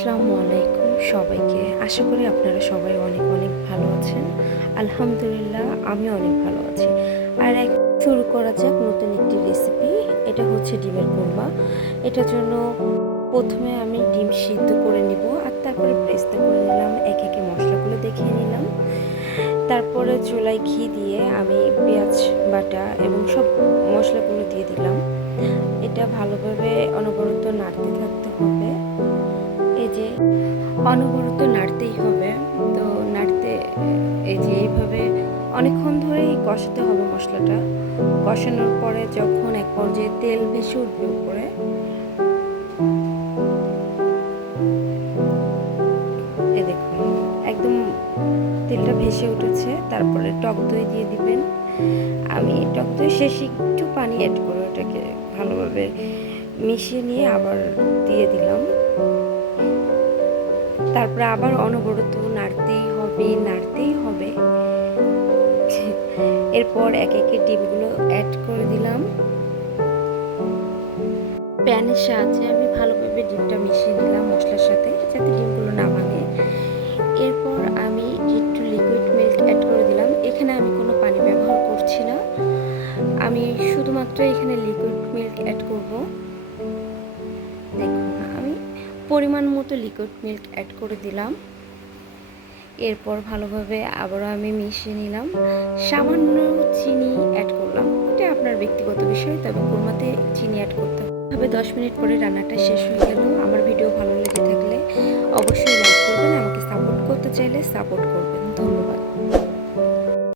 আসসালামু আলাইকুম সবাইকে। আশা করি আপনারা সবাই অনেক অনেক ভালো আছেন। আলহামদুলিল্লাহ আমি অনেক ভালো আছি। আর শুরু করা যাক নতুন একটি রেসিপি। এটা হচ্ছে ডিমের কোরমা। এটার জন্য প্রথমে আমি ডিম সিদ্ধ করে নিব আর তারপরে ব্রেস্তা করে নিলাম। একে একে মশলাগুলো দেখিয়ে নিলাম। তারপরে চুলায় ঘি দিয়ে আমি পেঁয়াজ বাটা এবং সব মশলাগুলো দিয়ে দিলাম। এটা ভালোভাবে অনবরত নাড়তে থাকতে হবে। এই যে অনবরত নাড়তেই হবে। তো নাড়তে এই যে এইভাবে অনেকক্ষণ ধরেই কষাতে হবে মশলাটা। কষানোর পরে যখন এক পর্যায়ে তেল ভেসে উঠবে উপরে, এই দেখুন একদম তেলটা ভেসে উঠেছে। তারপরে টক দই দিয়ে দিবেন। আমি টক দই শেষে একটু পানি অ্যাড করে ওটাকে ভালোভাবে মিশিয়ে নিয়ে আবার দিয়ে দিলাম। তারপরে আবার অনবরত নাড়তেই হবে। এরপর এক একে ডিমগুলো অ্যাড করে দিলাম। প্যানের সাহায্যে আমি ভালোভাবে ডিমটা মিশিয়ে নিলাম মশলার সাথে, যাতে ডিমগুলো না ভাঙে। এরপর আমি একটু লিকুইড মিল্ক অ্যাড করে দিলাম। এখানে আমি কোনো পানি ব্যবহার করছি না, আমি শুধুমাত্র এখানে লিকুইড মিল্ক অ্যাড করব। দেখুন আমি পরিমাণ মতো লিকুইড মিল্ক অ্যাড করে দিলাম। এরপর ভালোভাবে আবারও আমি মিশিয়ে নিলাম। সামান্য চিনি অ্যাড করলাম, এটা আপনার ব্যক্তিগত বিষয়, তবে কোরমাতে চিনি অ্যাড করতে হবে। 10 মিনিট পরে রান্নাটা শেষ হয়ে গেল। আমার ভিডিও ভালো লেগে থাকলে অবশ্যই লাইক করবেন, আমাকে সাপোর্ট করতে চাইলে সাপোর্ট করবেন। ধন্যবাদ।